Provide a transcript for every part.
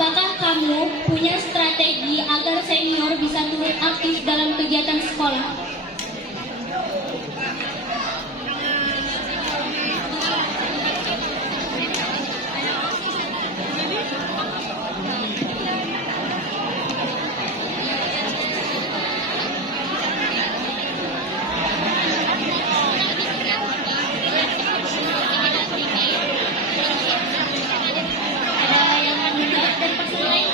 Apakah kamu punya strategi agar senior bisa turut aktif dalam kegiatan sekolah? Ada yang mau menjawab dari paslon lain?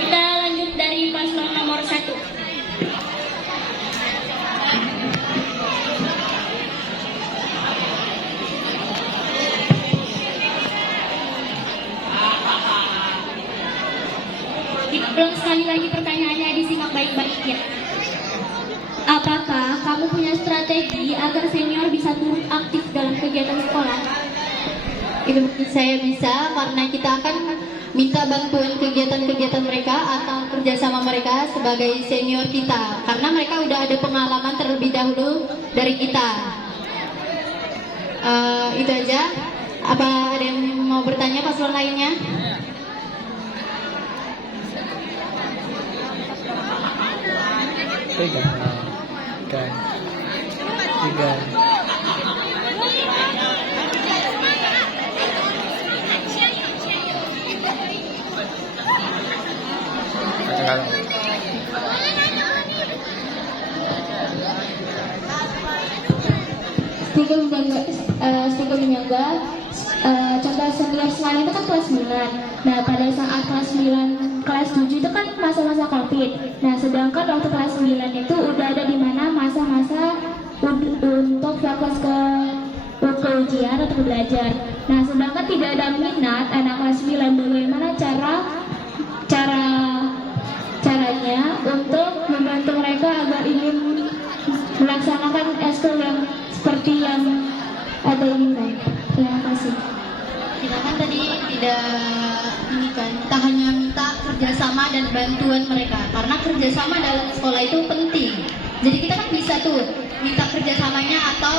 Kita lanjut dari paslon nomor 1. Diulang sekali lagi pertanyaannya, disimak baik-baik ya. Apakah kamu punya strategi agar senior bisa turut aktif dalam kegiatan sekolah? Itu mungkin saya bisa karena kita akan minta bantuan kegiatan-kegiatan mereka atau kerjasama mereka sebagai senior kita karena mereka udah ada pengalaman terlebih dahulu dari kita. Itu aja. Apa ada yang mau bertanya paslon lainnya? Tiga. Sedikit menyangga contoh senior selain itu kan kelas 9. Nah pada saat kelas 9, kelas 7 itu kan masa-masa COVID. Nah sedangkan waktu kelas 9 itu udah ada di mana masa-masa untuk fokus ke ujian atau belajar. Nah sedangkan tidak ada minat anak kelas 9, bagaimana caranya untuk membantu mereka agar ingin melaksanakan eskul yang seperti yang ada ini. Terima kasih. Kita kan tadi tidak ini kan, kita hanya minta kerjasama dan bantuan mereka karena kerjasama dalam sekolah itu penting. Jadi kita kan bisa tuh minta kerjasamanya atau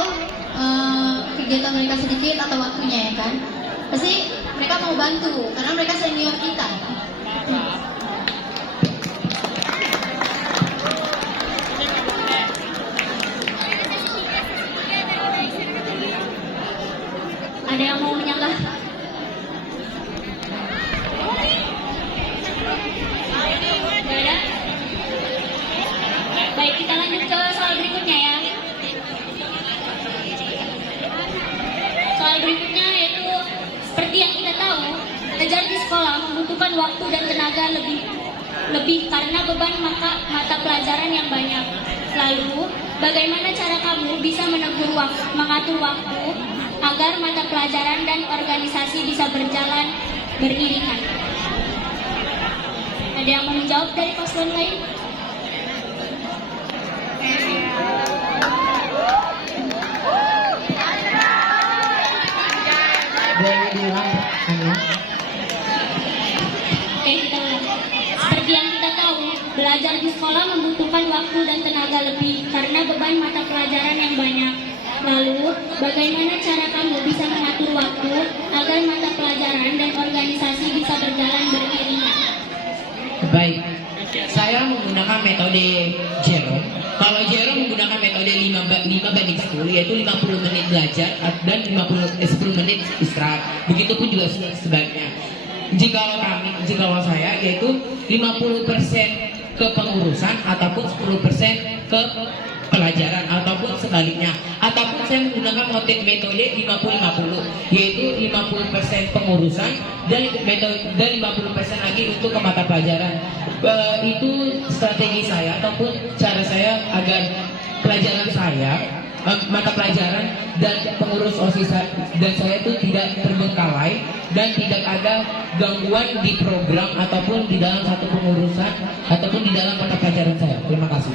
kegiatan mereka sedikit atau waktunya ya kan. Pasti mereka mau bantu karena mereka senior kita. Ada yang mau menyanggah? Tidak ada? Baik, kita lanjut ke soal berikutnya ya. Soal berikutnya yaitu seperti yang kita tahu, belajar di sekolah membutuhkan waktu dan tenaga lebih karena beban mata pelajaran yang banyak. Lalu, bagaimana cara kamu bisa mengatur waktu agar mata pelajaran dan organisasi bisa berjalan beriringan? Ada yang mau menjawab dari paslon lain? Boleh diulang pertanyaannya? Oke, kita ulang. Seperti yang kita tahu, belajar di sekolah membutuhkan waktu dan tenaga lebih karena beban mata pelajaran yang banyak. Lalu, bagaimana cara kamu bisa mengatur waktu agar mata pelajaran dan organisasi bisa berjalan beriringan? Baik, saya menggunakan metode Jerome. Kalau Jerome menggunakan metode 5 banding 10, yaitu 50 menit belajar dan 10 menit istirahat. Begitupun juga sebaliknya. Jikalau saya, yaitu 50% ke pengurusan ataupun 10% ke pelajaran ataupun sebaliknya, ataupun saya menggunakan metode 50-50, yaitu 50% pengurusan dan metode 50% lagi untuk ke mata pelajaran. Itu strategi saya ataupun cara saya agar pelajaran saya, mata pelajaran dan pengurus OSIS dan saya itu tidak terbengkalai dan tidak ada gangguan di program ataupun di dalam satu pengurusan ataupun di dalam mata pelajaran saya. Terima kasih.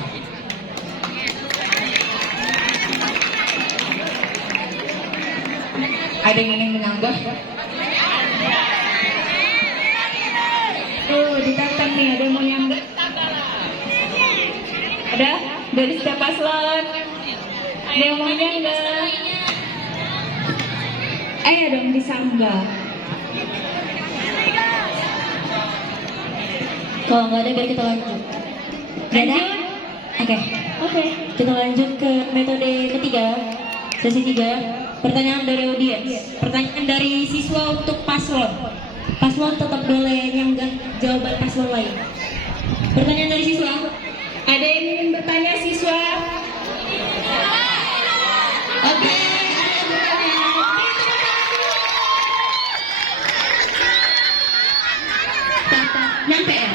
Ada yang ingin menyanggah? Ditantang nih, ada yang mau nyanggah? Ada? Dari setiap paslon? Ada yang mau nyanggah? Ayo dong disanggah. Kalau nggak ada biar kita lanjut. Lanjut? Oke. Kita lanjut ke metode ketiga, sesi 3. Pertanyaan dari audiens. Pertanyaan dari siswa untuk paslon. Paslon tetap boleh nyanggah jawaban paslon lain. Pertanyaan dari siswa. Ada yang ingin bertanya siswa? Oke, ada yang bertanya. Nyampe ya?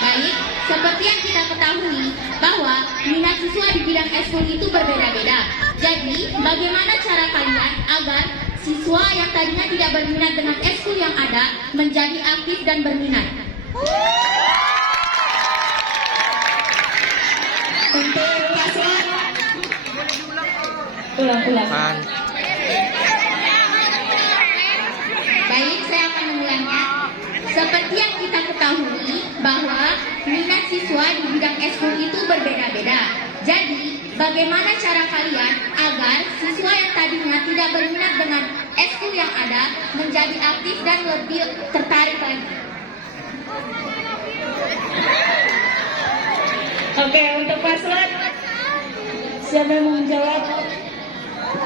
Baik, seperti yang kita ketahui bahwa minat siswa di bidang eskul itu berbeda-beda. Jadi, bagaimana cara kalian agar siswa yang tadinya tidak berminat dengan eskul yang ada menjadi aktif dan berminat? Untuk paslon? Ulang. Baik, saya akan mengulangnya. Seperti yang kita ketahui bahwa minat siswa di bidang eskul itu berbeda-beda. Jadi, bagaimana cara kalian agar siswa yang tadinya tidak berminat dengan eskul yang ada menjadi aktif dan lebih tertarik lagi? Oke, untuk paslon? Siapa yang mau menjawab?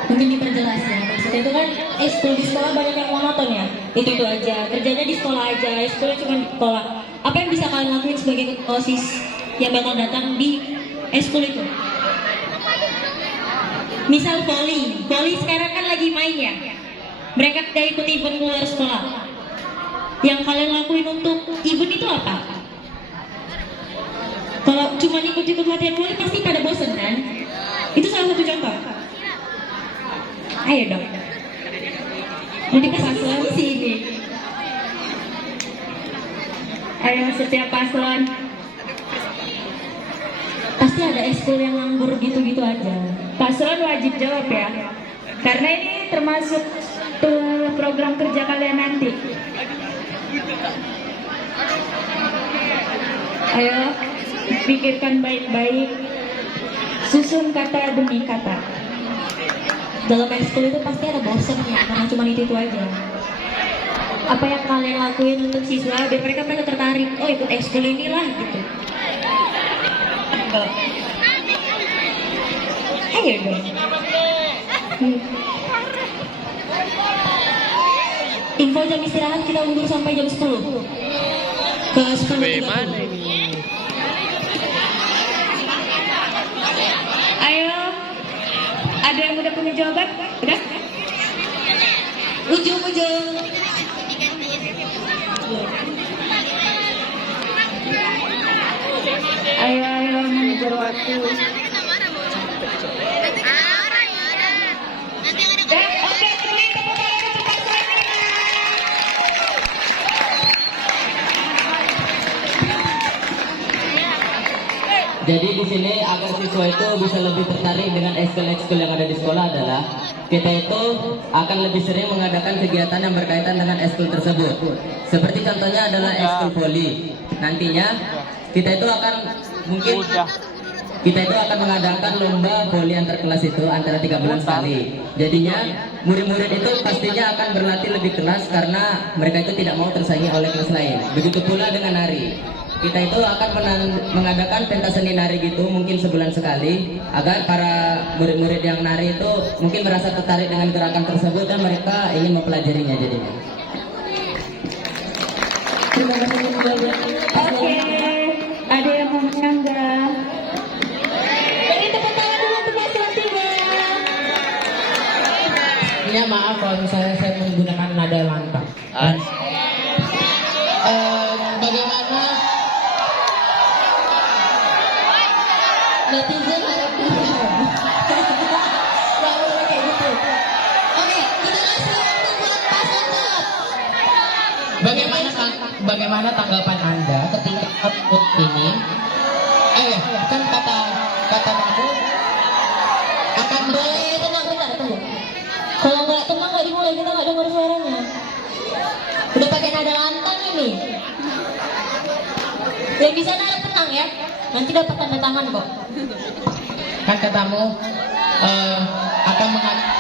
Mungkin diperjelas ya. Maksudnya itu kan eskul di sekolah banyak yang monoton ya. Itu aja. Kerjanya di sekolah aja. Eskulnya cuma di sekolah. Apa yang bisa kalian lakuin sebagai OSIS yang bakal datang di eskul itu? Misal volley sekarang kan lagi main ya. Mereka tidak ikut event keluar sekolah. Yang kalian lakuin untuk event itu apa? Kalau cuma ikut-ikut latihan volley pasti pada bosen kan? Itu salah satu contoh. Ayo dong. Jadi paslon sih ini. Ayo setiap paslon. Pasti ada eskul yang nganggur gitu-gitu aja. Paslon wajib jawab ya. Karena ini termasuk tuh program kerja kalian nanti. Ayo pikirkan baik-baik. Susun kata demi kata. Dalam eskul itu pasti ada bosennya karena cuma itu aja. Apa yang kalian lakuin untuk siswa biar mereka pada tertarik? Oh, ikut eskul inilah gitu. Ayo dong. Info jam istirahat kita undur sampai jam 10. Ke 10. Ayo. Ada yang udah punya jawaban? Udah? Ujung. Ayo mengejar waktu. Oke, beri tepuk tangan untuk paslon ini. Jadi di sini agar siswa itu bisa lebih tertarik dengan ekskul-ekskul yang ada di sekolah adalah kita itu akan lebih sering mengadakan kegiatan yang berkaitan dengan ekskul tersebut. Seperti contohnya adalah ekskul volley. Nantinya kita itu akan mengadakan lomba volley antar kelas itu antara 3 bulan sekali. Jadinya murid-murid itu pastinya akan berlatih lebih keras karena mereka itu tidak mau tersaingi oleh kelas lain. Begitu pula dengan nari. Kita itu akan mengadakan pentas seni nari gitu mungkin sebulan sekali agar para murid-murid yang nari itu mungkin merasa tertarik dengan gerakan tersebut dan mereka ingin mempelajarinya jadinya. Oke, ada yang mau menyanggah? Beri tepuk tangan kalau misalnya saya menggunakan nada lantang. Bagaimana Netizen harap dijawab. Gak boleh kayak gitu. Oke, kita kasih waktu buat paslon jawab. bagaimana tanggapan Anda ketika output ini? Kan kata kamu akan Boleh tenang bentar, tunggu. Kalau nggak tenang nggak dimulai, kita nggak dengar suaranya. Udah pakai nada lantang ini. Yang di sana harap tenang ya. Nanti dapat tanda tangan kok. kan katamu akan mengatur.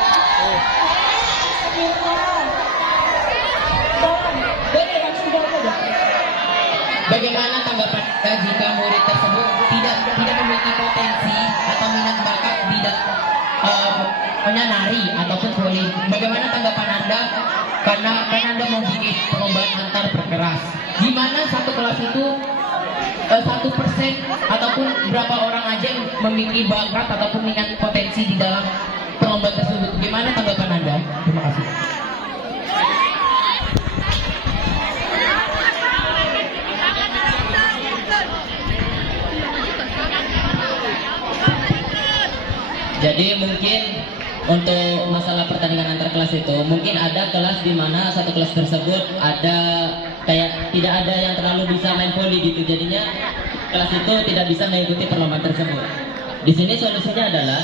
Bagaimana tanggapan Anda jika murid tersebut tidak memiliki potensi atau minat bakat menari ataupun voli? Bagaimana tanggapan Anda karena Anda membuat perlombaan antar perkelas, di mana satu kelas itu 1% ataupun berapa orang aja yang memiliki bakat ataupun minat potensi di dalam perlombaan tersebut? Bagaimana tanggapan Anda? Terima kasih. Jadi mungkin untuk masalah pertandingan antar kelas itu mungkin ada kelas di mana satu kelas tersebut ada kayak tidak ada yang terlalu bisa main voli gitu, jadinya kelas itu tidak bisa mengikuti perlombaan tersebut. Di sini solusinya adalah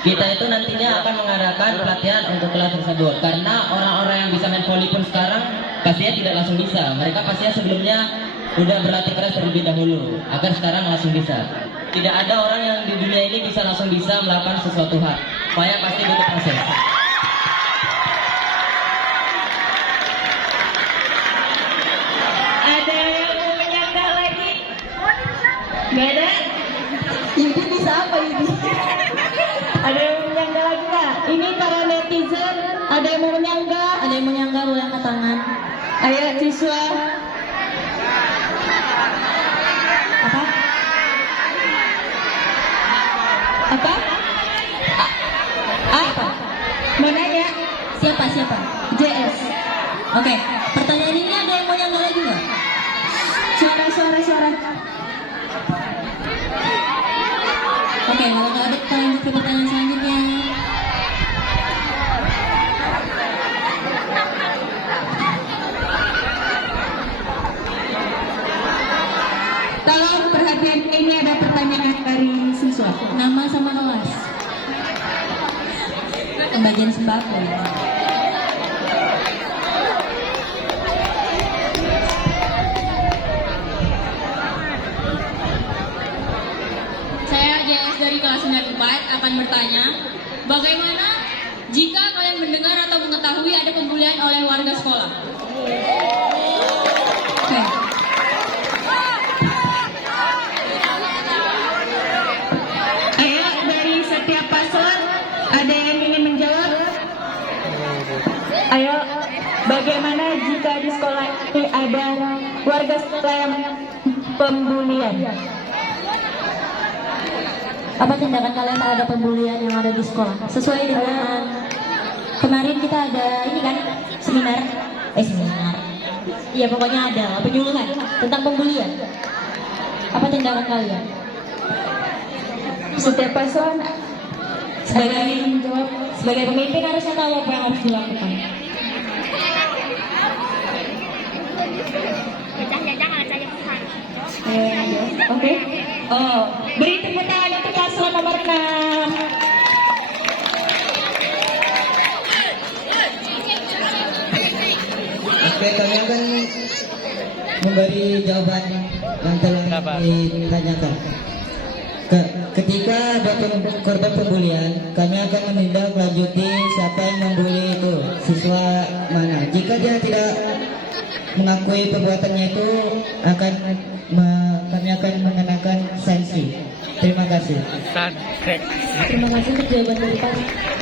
kita itu nantinya akan mengadakan pelatihan untuk kelas tersebut, karena orang-orang yang bisa main voli pun sekarang pastinya tidak langsung bisa. Mereka pastinya sebelumnya udah berlatih keras terlebih dahulu agar sekarang langsung bisa. Tidak ada orang yang di dunia ini bisa langsung bisa melakukan sesuatu hal. Pokoknya pasti butuh proses. Ada yang mau menyangka lagi? Gak ada? Ini bisa apa ini? Ada yang mau menyangka lagi nggak? Ini para netizen, ada yang mau menyangka? Ada yang menyangka boleh angkat tangan. Ayo siswa. Apa? Apa? Apa? Mau nanya? Siapa? JS. Oke, pertanyaan ini ada yang mau nyangka lagi nggak? Suara. Oke, kalau nggak ada kita lanjut ke pertanyaan selanjutnya. Tolong perhatian, ini ada pertanyaan dari siswa. Nama sama kelas. Pembagian sembako. Saya JS dari kelas 94 akan bertanya, bagaimana jika kalian mendengar atau mengetahui ada pembulian oleh warga sekolah? Oke. Ayo dari setiap paslon ada yang ingin menjawab? Ayo, bagaimana jika di sekolah ini ada warga sekolah yang pembulian? Apa tindakan kalian terhadap pembulian yang ada di sekolah? Sesuai dengan kemarin kita ada ini kan seminar. Iya pokoknya ada penyuluhan tentang pembulian. Apa tindakan kalian? Setiap paslon Sebagai pemimpin harusnya tahu apa yang harus dilakukan. Oke. Oh, beri tepuk tangan untuk paslon nomor 6. Oke, kami akan memberi jawaban yang telah ditanyakan. Ketika ada korban pembulian, kami akan menindaklanjuti siapa yang membuli itu, siswa mana. Jika dia tidak mengakui perbuatannya itu, kami akan mengenakan sanksi. Terima kasih. Terima kasih untuk jawaban dari Pak.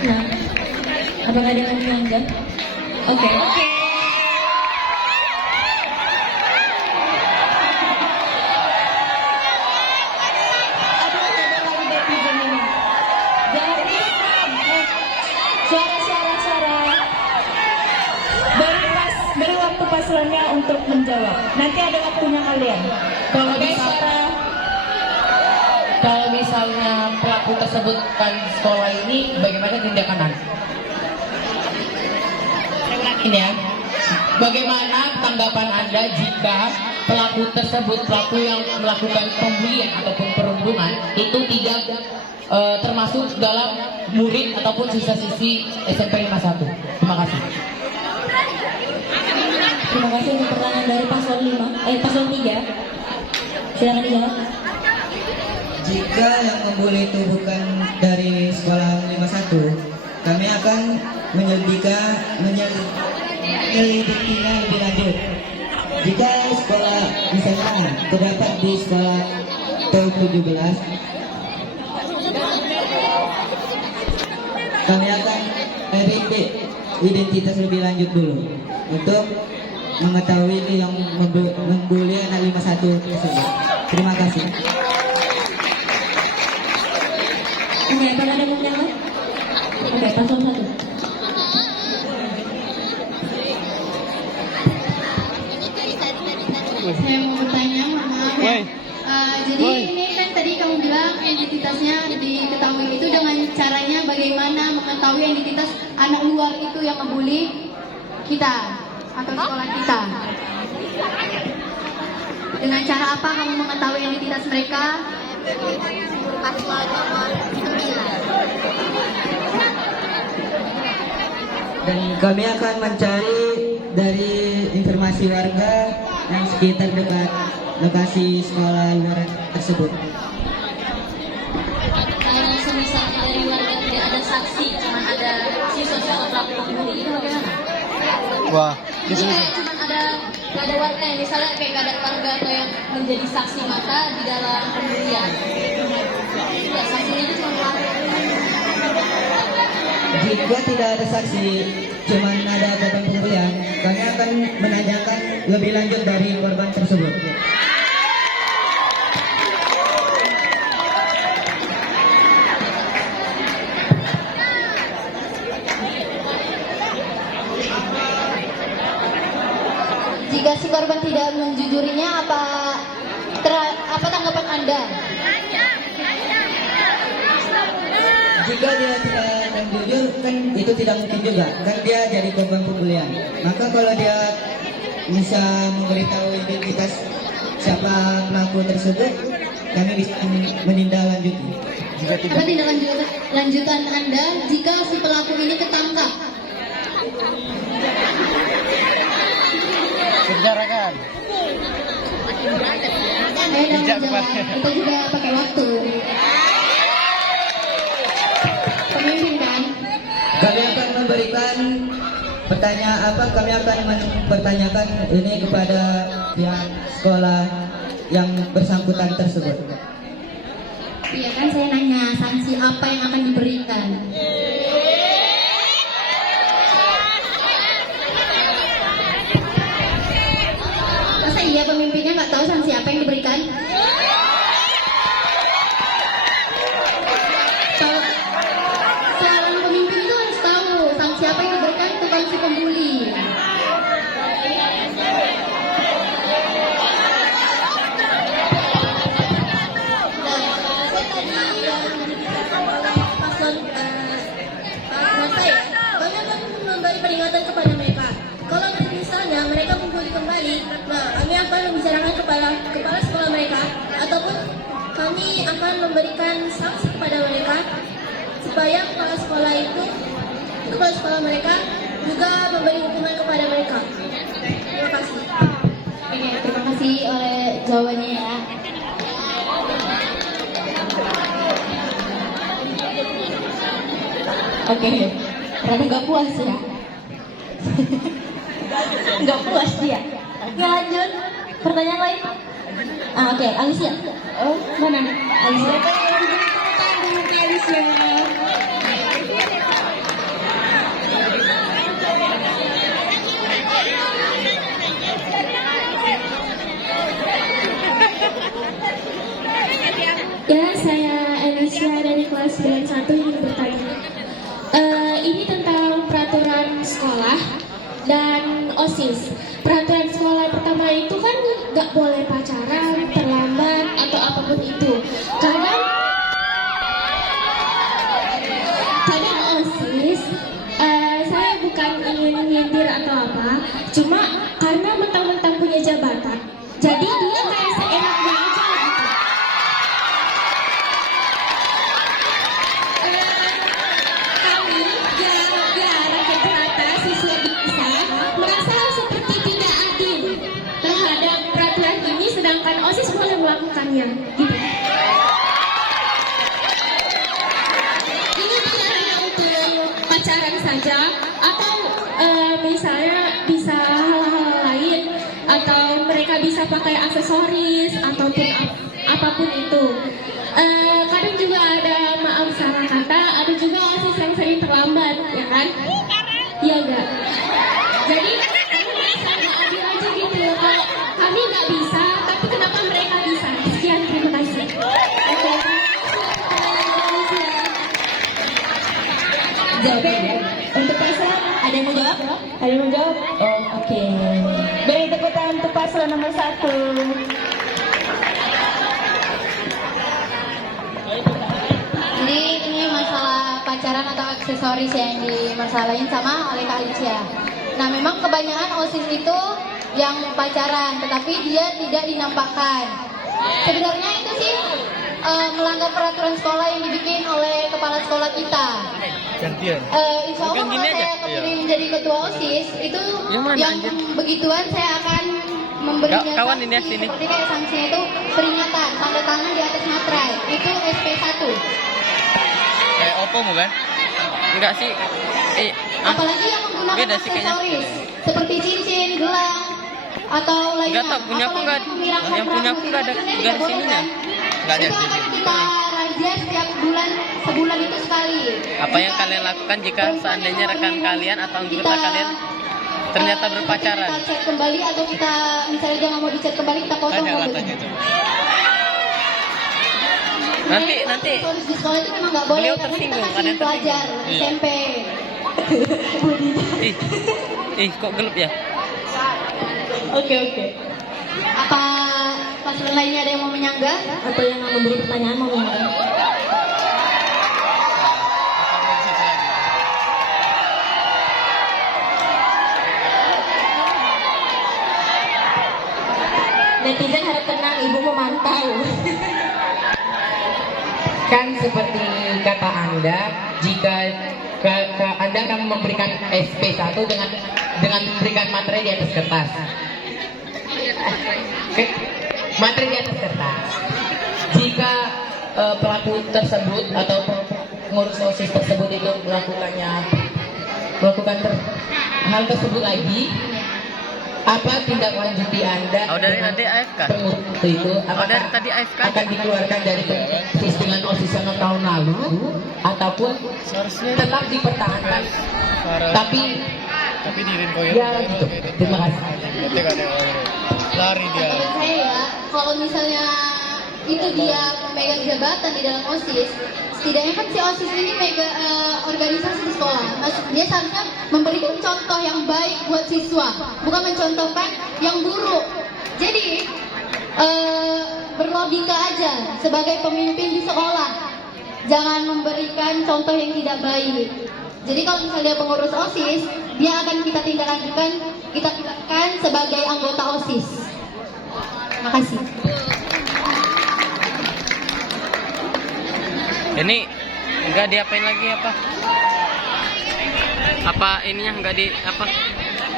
Nah, apakah ada yang menyanggah? Oke. Jadi, suara. untuk menjawab. Nanti ada waktunya kalian. Kalau misalnya pelaku tersebut kan sekolah ini, bagaimana tindakan Anda? Ini ya. Bagaimana tanggapan Anda jika pelaku tersebut, pelaku yang melakukan pembulian ataupun perundungan itu tidak termasuk dalam murid ataupun siswa-siswi SMP 51? Terima kasih. Terima kasih untuk pertanyaan dari paslon 3. Silakan dijawab. Jika yang membuli itu bukan dari sekolah 51, kami akan menyelidikinya lebih lanjut. Jika sekolah misalnya terdapat di sekolah tahun 17, kami akan verifikasi identitas lebih lanjut dulu untuk mengetahui yang membuli anak 51 tersebut. Terima kasih. Oke, apakah ada yang menjawab? Oke, paslon 1. Saya mau bertanya, mohon maaf ya. Jadi ini kan tadi kamu bilang identitasnya diketahui itu dengan caranya bagaimana mengetahui identitas anak luar itu yang membuli kita atau sekolah kita. Dengan cara apa kamu mengetahui identitas mereka? Dan kami akan mencari dari informasi warga yang sekitar dekat lokasi sekolah luar tersebut. Kalau semisalnya dari warga tidak ada saksi, cuma ada siswa atau pelaku pembuli, itu bagaimana? Wah, Jadi cuma ada warga yang misalnya kayak nggak ada warga atau yang menjadi saksi mata di dalam pembelian. Ya, saksinya itu cuma warga. Jika tidak ada saksi, cuma ada korban pembulian, kami akan menanyakan lebih lanjut dari korban tersebut. Jika si korban tidak menjujurinya, apa tanggapan Anda? Jika dia tidak jujur, kan itu tidak mungkin juga, kan dia jadi korban pembulian. Maka kalau dia bisa memberitahu identitas siapa pelaku tersebut, kami bisa menindaklanjuti. Apa tindak lanjutan Anda jika si pelaku ini ketangkap? penjarakan. Saya dalam menjawab, kita juga pakai waktu. Pemimpin kan? Kami akan memberikan kami akan mempertanyakan ini kepada pihak sekolah yang bersangkutan tersebut. Iya kan, saya nanya sanksi apa yang akan diberikan. Masa iya pemimpinnya nggak tahu sanksi apa yang diberikan? Seorang pemimpin itu harus tahu sanksi apa yang diberikan untuk si pembuli. Memberi peringatan kepada mereka. Kalau misalnya mereka membuli kembali, kami akan membicarakan kepala sekolah mereka, ataupun kami akan memberikan sanksi kepada mereka supaya kepala sekolah mereka juga memberi hukuman kepada mereka. Terima kasih. Oke, terima kasih oleh jawabannya ya. Oke, ternyata nggak puas ya. Nggak puas dia. Oke, lanjut. Pertanyaan lain? Oke, Alicia. Oh, mana? Alicia. Ya, saya Alicia dari kelas 91 ingin bertanya. Ini tentang peraturan sekolah dan OSIS. Peraturan sekolah nggak boleh pacaran, terlambat atau apapun itu. Kadang OSIS, saya bukan ingin nyindir atau apa, cuma karena mentang-mentang punya jabatan, jadi dia kayak seenaknya aja gitu. Kami rakyat jelata, siswa bisa merasa seperti tidak adil terhadap peraturan ini, sedangkan OSIS boleh melakukannya gitu. Ini tidak hanya untuk pacaran saja, atau misalnya bisa hal-hal lain, atau mereka bisa pakai aksesoris ataupun apapun itu. Kadang juga ada, maaf salah kata, ada juga OSIS yang sering terlambat, ya kan? Iya enggak? Jadi kami merasa nggak adil aja gitu. Kalau kami nggak bisa, tapi kenapa mereka bisa? Sekian, terima kasih. Oke. Oke, untuk paslon ada yang mau jawab? Ada yang mau jawab? Oh, oke. Beri tepuk tangan untuk paslon nomor 1. Jadi ini masalah pacaran atau aksesoris yang dimasalahin sama oleh Kak Alicia. Nah, memang kebanyakan OSIS itu yang pacaran, tetapi dia tidak dinampakkan. Sebenarnya itu sih melanggar peraturan sekolah yang dibikin oleh kepala sekolah kita. Gantian. Insya Allah kalau saya kepilih menjadi ketua OSIS itu yang begituan saya akan memberinya Kawan ini sanksi, sini. seperti kayak sanksinya itu peringatan, tanda tangan di atas materai, itu SP1. Kayak Oppo bukan? Enggak sih. Apalagi yang menggunakan Beda sih kayaknya. aksesoris seperti cincin, gelang, atau lainnya. Enggak tahu, punya aku enggak. Apalagi Yang punya aku enggak ada Sebenarnya garis tidak boleh, ininya. kan? Enggak ada Itu di akan sini. kita razia setiap bulan, sebulan itu sekali. Apa yang kalian lakukan jika seandainya rekan kalian atau anggota kalian ternyata berpacaran? Kita cek kembali atau kita misalnya dia nggak mau dicek kembali, kita potong rambutnya. Nanti Aksesoris di sekolah itu memang nggak boleh beliau karena kita tersinggung, ada masih yang pelajar tersinggung. Iya. SMP. Kok gelap ya? Oke. Apa paslon lainnya ada yang mau menyanggah? Atau yang memberi pertanyaan mau menyanggah? Netizen harap tenang, ibu memantau. Kan seperti kata Anda, jika Anda akan memberikan SP1 dengan memberikan materi di atas kertas. Materi di atas kertas. Jika pelaku tersebut atau pengurus OSIS tersebut itu melakukan hal tersebut lagi, apa tindak lanjuti Anda? Oh, dari tadi AFK? Pengurus itu apakah dari tadi AFK? akan dikeluarkan dari dengan OSIS yang tahun lalu ataupun tetap dipertahankan? Tapi dirin ya gitu. Terima kasih. Lari dia. Menurut saya ya, kalau misalnya itu dia memegang jabatan di dalam OSIS, setidaknya kan si OSIS ini organisasi di sekolah. Dia seharusnya memberikan contoh yang baik buat siswa, bukan mencontohkan yang buruk. Jadi berlogika aja sebagai pemimpin di sekolah, jangan memberikan contoh yang tidak baik. Jadi kalau misalnya pengurus OSIS, dia akan kita tindak lanjutkan sebagai anggota OSIS. Terima kasih. Ini enggak diapain lagi apa? Apa ininya enggak di apa?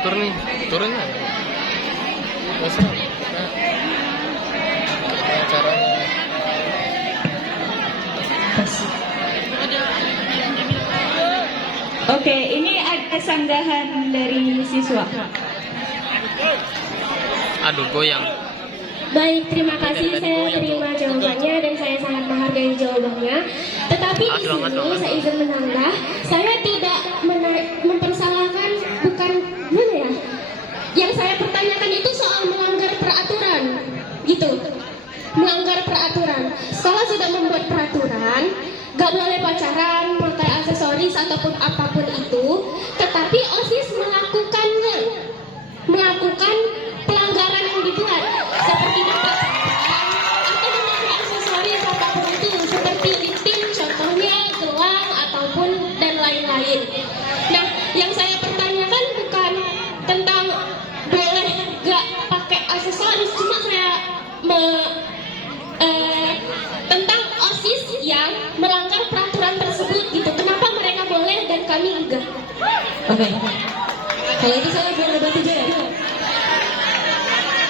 Turunin. Caranya. Oke, ini ada sanggahan dari siswa. Aduh, goyang. Baik, terima kasih. Saya terima jawabannya dan saya sangat menghargai jawabannya. Tetapi di sini saya izin menambah, saya tidak mempersalahkan, bukan mana ya? Yang saya pertanyakan itu soal melanggar peraturan, gitu. Melanggar peraturan. Sekolah sudah membuat peraturan, gak boleh pacaran, pakai aksesoris ataupun apapun itu. Tetapi OSIS melakukan pelanggaran yang dibuat. harus cuma saya tentang OSIS yang melanggar peraturan tersebut gitu. Kenapa mereka boleh dan kami enggak? Oke. Kalau itu saya bilang debat aja ya.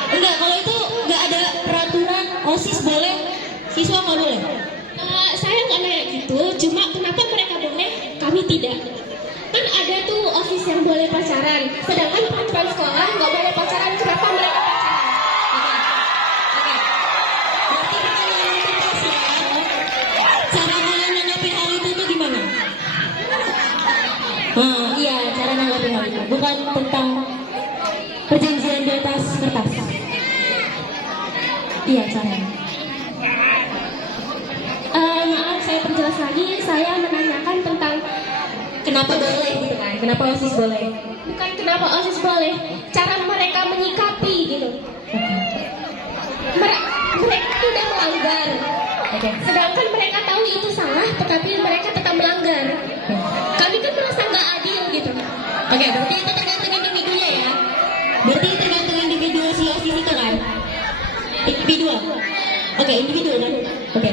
Enggak, kalau itu enggak ada peraturan OSIS boleh, siswa nggak boleh. Saya nggak nanya gitu, cuma kenapa mereka boleh, kami tidak? Kan ada tuh OSIS yang boleh pacaran, sedangkan peraturan sekolah nggak boleh pacaran. Kenapa mereka pacaran? Berarti pertanyaan itu pas ya. Cara kalian menanggapi hal itu tuh gimana? Iya, cara menanggapi hal itu. Bukan tentang perjanjian di atas kertas. Iya, caranya. Maaf, saya perjelas lagi. Saya menanyakan tentang Kenapa boleh gitu kan? Kenapa OSIS boleh? bukan kenapa OSIS boleh, cara mereka menyikapi gitu. Mereka tidak melanggar. Oke. Sedangkan mereka tahu itu salah, tetapi mereka tetap melanggar. Kami kan merasa nggak adil gitu. Oke, berarti itu tergantung individunya ya. Berarti tergantung individu si OSIS itu kan? Individu. Oke, individu kan? Oke.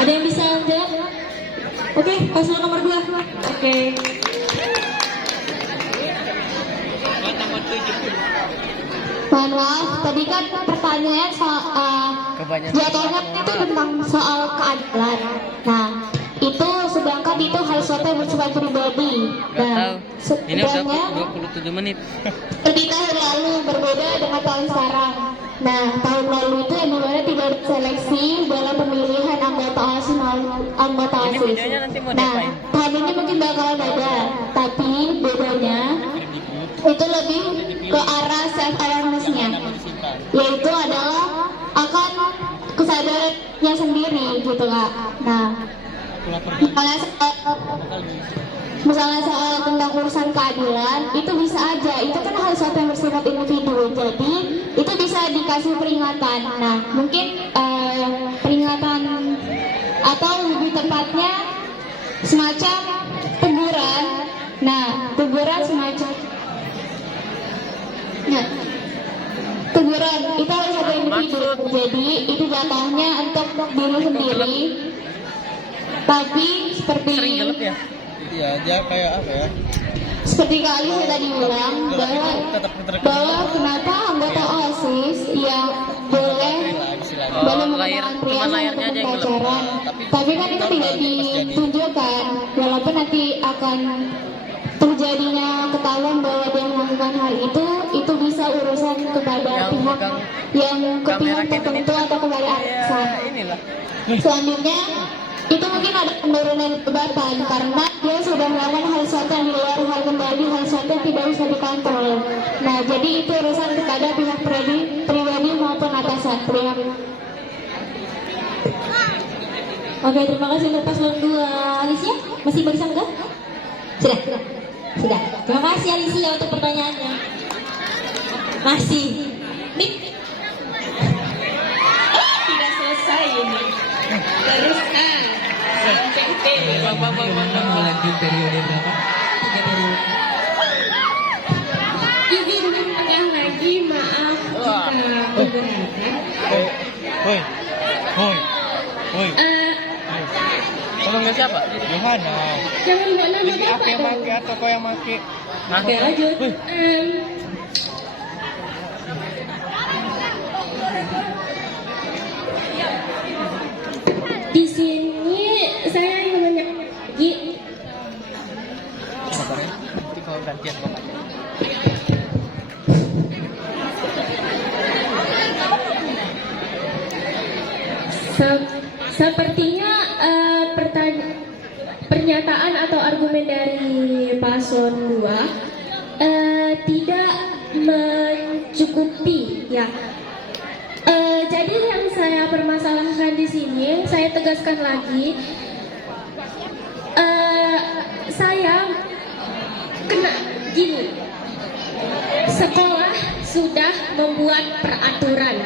Ada yang bisa jawab? Oke, paslon nomor 2. Oke. Mohon maaf, tadi kan pertanyaan jatuhnya itu tentang soal keadilan. Nah, itu sedangkan itu hal sesuatu yang bersifat pribadi. Nah, Ini udah sedangkan 27 menit. di tahun lalu berbeda dengan tahun sekarang. Nah, tahun lalu itu yang dimana tidak seleksi dalam pemilihan anggota OSIS. Ini videonya nanti mau Nah, diapain? tahun ini mungkin bakalan ada, tapi bedanya itu lebih ke arah self awareness-nya, yaitu adalah akan kesadarannya sendiri gitu Kak. Nah, misalnya soal tentang urusan keadilan itu bisa aja, itu kan hal sesuatu yang bersifat individu, jadi itu bisa dikasih peringatan. Nah, mungkin peringatan atau lebih tepatnya semacam teguran. Nah, teguran semacam teguran itu harus satu individu, jadi itu jatuhnya untuk diri sendiri. Tapi seperti Sering gelap ya? Iya, dia kayak apa ya? seperti kali saya tadi bilang bahwa kenapa anggota OSIS yang boleh layar, menggunakan cuma perhiasan layarnya aja untuk yang gelap. pacaran, tapi kan itu tidak ditunjukkan, walaupun nanti akan terjadinya ketahuan bahwa dia melakukan hal itu bisa urusan kepada Yang pihak pegang yang ke pihak kamera kayak tertentu gini. atau kepada atasan. Inilah. Selanjutnya itu mungkin ada penurunan jabatan karena dia sudah melakukan hal sesuatu yang di luar hal kembali, hal sesuatu yang tidak bisa dikontrol. Nah, jadi itu urusan kepada pihak pribadi maupun atasan. Oke, terima kasih untuk paslon 2. Alicia, masih barisan enggak? Sudah. Terima kasih Alicia untuk pertanyaannya. Masih. Mik. Tidak selesai ini. Terus sampai T. Lanjut periode berapa? 3 periode. Izin bertengah lagi, maaf jika beberapa. Hoi. Ngomong ke siapa? Yohana. Jangan buat nama Ini aku bapak yang dong. make atau kau yang make? Oke, lanjut. Di sini saya ingin menanya lagi. Nanti kalau gantian bapak. Sepertinya pernyataan atau argumen dari paslon 2 tidak mencukupi ya. Jadi yang saya permasalahkan di sini, saya tegaskan lagi, saya kena gini, sekolah sudah membuat peraturan.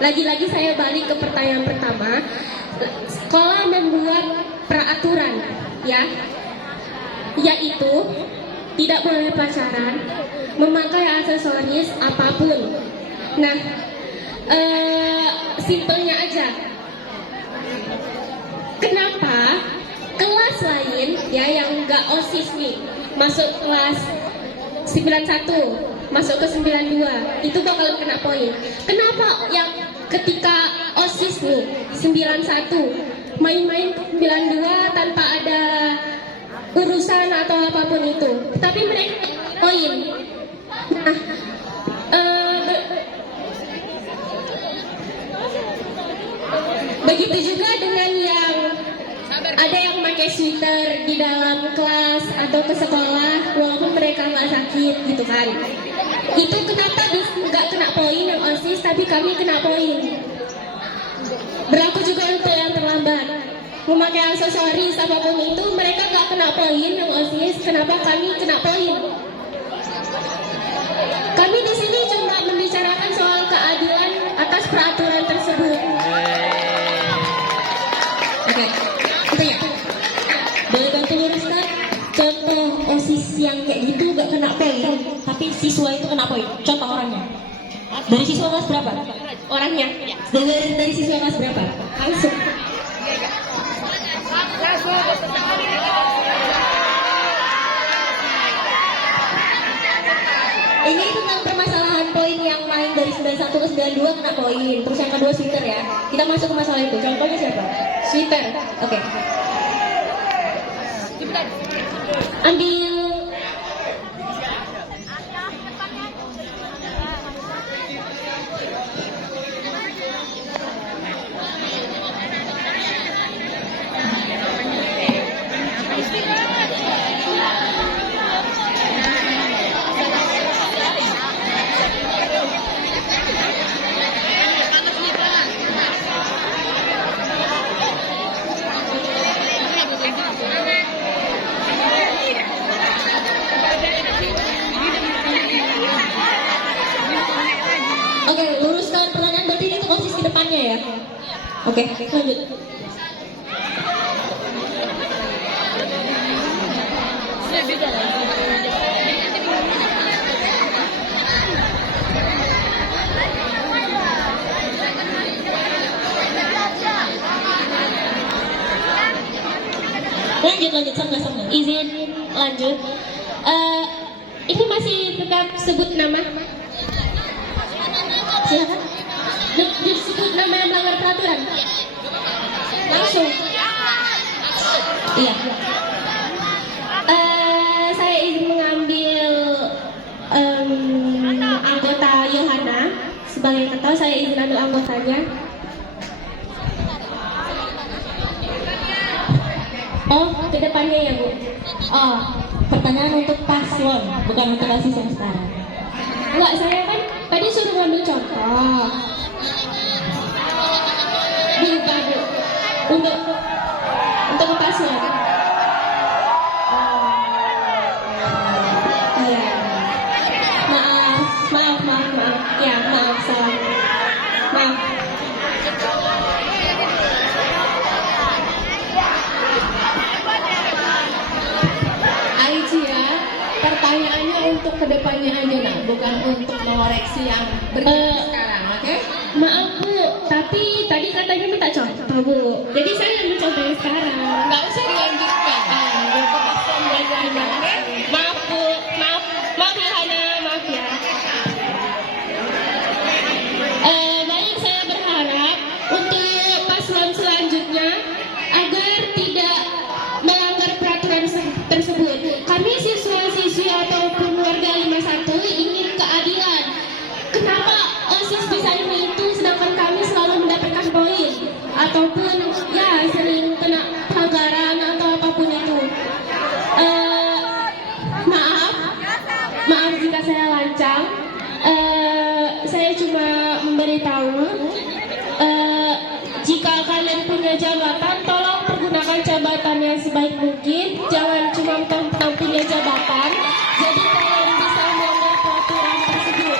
Lagi-lagi saya balik ke pertanyaan pertama, sekolah membuat peraturan, ya, yaitu tidak boleh pacaran, memakai aksesoris apapun. Nah, simpelnya aja. Kenapa kelas lain ya yang enggak OSIS nih masuk kelas 91 masuk ke 92 itu bakalan kena poin. Kenapa yang ketika OSIS nih 91 main-main 92 tanpa ada urusan atau apapun itu, tapi mereka poin. Nah, begitu juga dengan yang ada yang pakai sweater di dalam kelas atau ke sekolah walaupun mereka nggak sakit gitu kan. Itu kenapa nggak kena poin yang OSIS tapi kami kena poin. Berlaku juga untuk yang terlambat memakai aksesoris apapun itu, mereka nggak kena poin yang OSIS, kenapa kami kena poin? Kami di sini cuma membicarakan soal keadilan atas peraturan tersebut. Oke, itu ya. Boleh bantu luruskan contoh OSIS yang kayak gitu gak kena poin, tapi siswa itu kena poin. Contoh orangnya. Dari siswa kelas berapa? Orangnya Dari siswa kelas berapa? langsung. Ini tentang permasalahan poin yang main dari 91 ke 92 kena poin. Terus yang kedua sweater ya. Kita masuk ke masalah itu. Contohnya siapa? Sweater. Oke. Ambil Oke, luruskan pertanyaan berarti ini untuk OSIS ke depannya ya. Oke, lanjut. Lanjut, sambung. Izin lanjut. Ini masih tetap sebut nama. Silakan. Disebut nama yang melanggar peraturan. Langsung. Iya. Saya izin mengambil anggota Yohana sebagai ketua. Saya izin ambil anggotanya. Oh, ke depannya ya, Bu. Oh, pertanyaan untuk paslon, bukan untuk OSIS yang sekarang. Enggak, saya kan tadi suruh ngambil contoh. Bukan, Bu. Untuk paslon. Iya. Maaf. Ya, maaf, salah. Maaf. Aicia, pertanyaannya untuk kedepannya aja nak, bukan untuk mengoreksi yang berikut sekarang, oke? Maaf Bu, tapi tadi katanya minta contoh Bu. Jadi saya ambil contoh yang sekarang. Nggak usah dilanjutkan. Biar kepaksa belajarnya, oke? Maaf Bu, maaf ya Hana, maaf ya. Baik, saya berharap untuk paslon selanjutnya agar tidak melanggar peraturan tersebut. Kami siswa-siswi ataupun warga 51 ingin keadilan. Kenapa OSIS bisa ini itu sedangkan kami selalu mendapatkan poin ataupun ya sering kena pelanggaran atau apapun itu. Maaf jika saya lancang. Saya cuma memberitahu jika kalian punya jabatan, tolong pergunakan jabatannya sebaik mungkin. Jangan cuma mentang-mentang punya jabatan, jadi kalian bisa melanggar peraturan tersebut.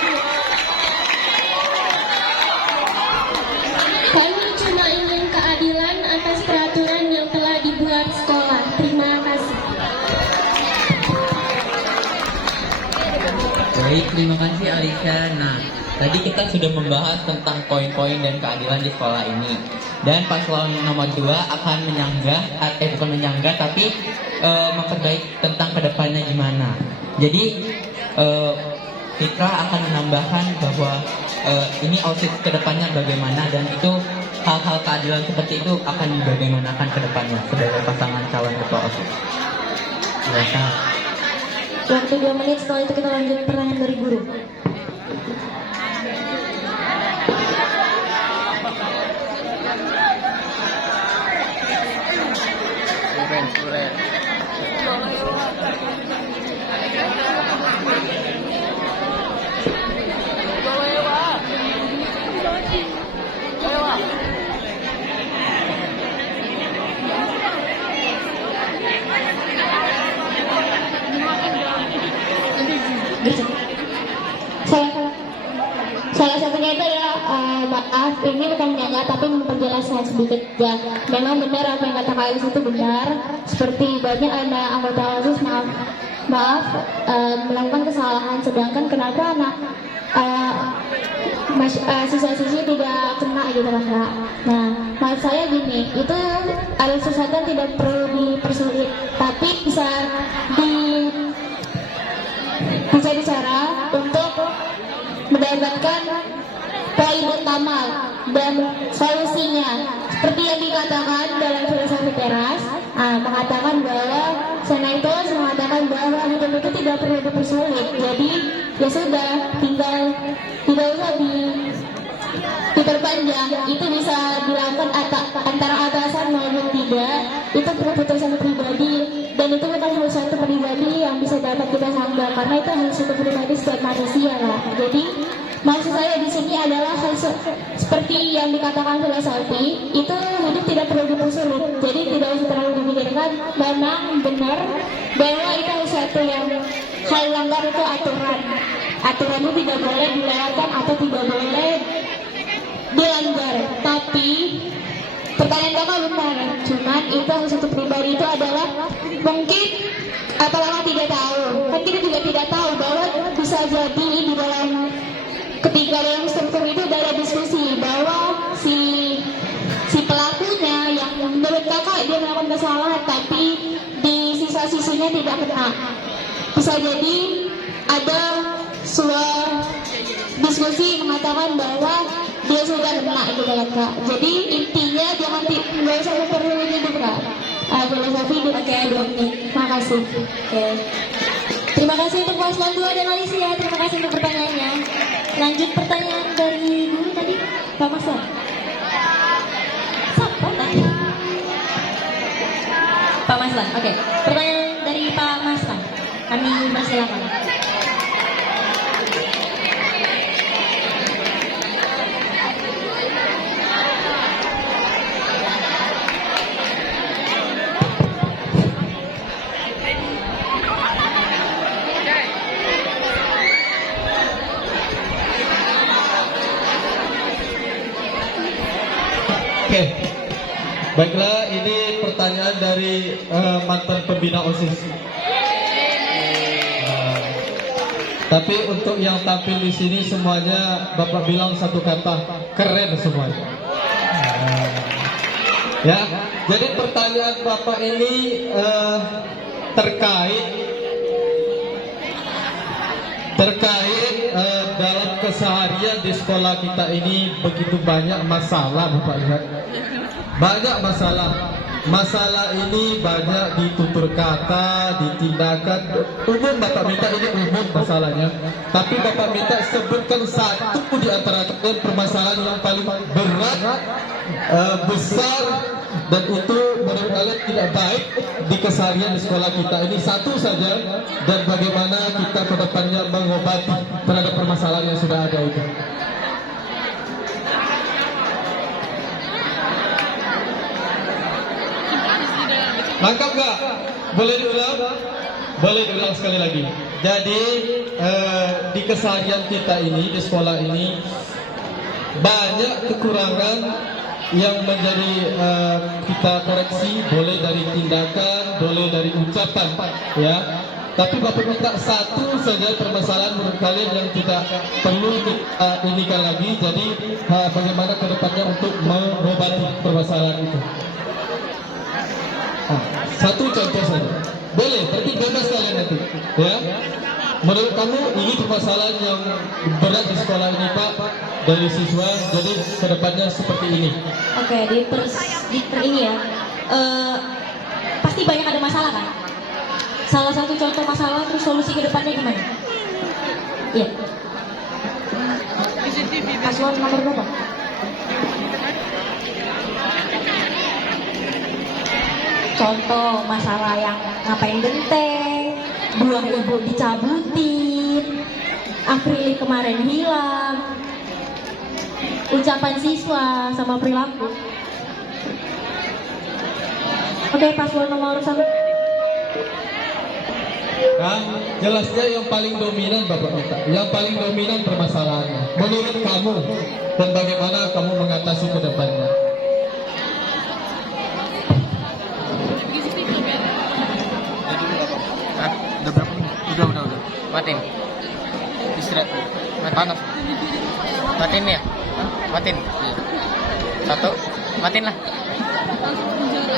Kami cuma ingin keadilan atas peraturan yang telah dibuat sekolah. Terima kasih. Baik, terima kasih Alisa. Nah, tadi kita sudah membahas tentang poin-poin dan keadilan di sekolah ini. Dan paslon nomor 2 akan bukan menyanggah, tapi memperbaiki tentang kedepannya gimana. Jadi Fitra akan menambahkan bahwa ini OSIS kedepannya bagaimana, dan itu hal-hal keadilan seperti itu akan bagaimanakan kedepannya sebagai pasangan calon ketua OSIS. Silakan. Waktu 2 menit, setelah itu kita lanjut pertanyaan dari guru. Suren. Salah satunya itu ya, maaf, ini bukan menyanggah tapi memperjelas sedikit ya. Memang benar apa yang kata Kak Elis itu benar. Seperti banyak ada anggota OSIS melakukan kesalahan, sedangkan kenapa anak siswa-siswi tidak kena gitu kan Kak. Nah, maksud saya gini, itu ada sesuatu yang tidak perlu dipersulit, tapi bisa bicara untuk mendapatkan poin utama dan solusinya. Seperti yang dikatakan dalam filosofi teras, mengatakan bahwa Xenaitos mengatakan bahwa hidup itu tidak perlu dipersulit. Jadi ya sudah, tinggal usah diperpanjang. Itu bisa dilakukan antara atasan maupun tidak. Itu keputusan pribadi, dan itu bukan hal satu pribadi yang bisa dapat kita sanggah, karena itu hal satu pribadi setiap manusia lah. Jadi maksud saya di sini adalah hal seperti yang dikatakan filosofi, itu hidup tidak perlu dipersulit. Jadi tidak usah terlalu dimikirkan. Memang benar bahwa itu satu yang hal langgar itu aturan. Aturan itu tidak boleh dilewatkan atau tidak boleh dilanggar. Tapi pertanyaan kakak benar, cuman itu hal satu pribadi itu adalah mungkin apalagi tidak tahu. Kan kita juga tidak tahu bahwa bisa jadi di dalam ketika dalam struktur itu ada diskusi bahwa si pelakunya yang menurut kakak dia melakukan kesalahan, tapi di sisa-sisinya tidak kena. Bisa jadi ada sebuah diskusi mengatakan bahwa dia sudah kena gitu kan Kak. Jadi intinya nggak usah mempersulit hidup Kak. Filosofi hidup. Oke, 2 menit. Makasih. Oke. Terima kasih untuk paslon 2 dan Alicia. Terima kasih untuk pertanyaannya. Lanjut pertanyaan dari guru tadi, Pak Maslan. Siapa tadi? Pak Maslan. Oke. Pertanyaan dari Pak Maslan. Kami persilakan. Oke, baiklah, ini pertanyaan dari mantan pembina OSIS. Tapi untuk yang tampil di sini semuanya Bapak bilang satu kata, keren semuanya. Ya, jadi pertanyaan Bapak ini terkait dalam keseharian di sekolah kita ini begitu banyak masalah. Bapak lihat, banyak masalah ini banyak ditutur kata, ditindakan umum. Bapak minta ini umum masalahnya, tapi Bapak minta sebutkan satu di antara permasalahan yang paling berat, besar, dan itu menurut kalian tidak baik di keseharian di sekolah kita ini. Satu saja, dan bagaimana kita ke depannya mengobati terhadap permasalahan yang sudah ada itu. Lengkap nggak? Boleh diulang? Boleh diulang sekali lagi. Jadi di keseharian kita ini, di sekolah ini, banyak kekurangan yang menjadi kita koreksi, boleh dari tindakan, boleh dari ucapan, ya. Tapi Bapak minta satu saja permasalahan menurut kalian yang tidak perlu kita inikan lagi. Jadi bagaimana ke depannya untuk mengobati permasalahan itu. Satu contoh saja. Boleh, tapi bebas kalian nanti. Ya. Menurut kamu ini permasalahan yang berat di sekolah ini Pak dari siswa. Jadi ke depannya seperti ini. Oke, di per ini ya. Pasti banyak ada masalah kan? Salah satu contoh masalah terus solusi ke depannya gimana? Iya. Paslon nomor berapa? Contoh masalah yang ngapain genteng, buah ibu dicabutin, akrilik kemarin hilang, ucapan siswa sama perilaku. Oke, paslon nomor 1. Nah, jelasnya yang paling dominan Bapak minta, yang paling dominan permasalahannya. Menurut kamu dan bagaimana kamu mengatasi ke depannya? Udah berapa menit? Udah. Matiin. Istirahat. Panas. Matiin ya? Matiin. Satu. Matiin lah.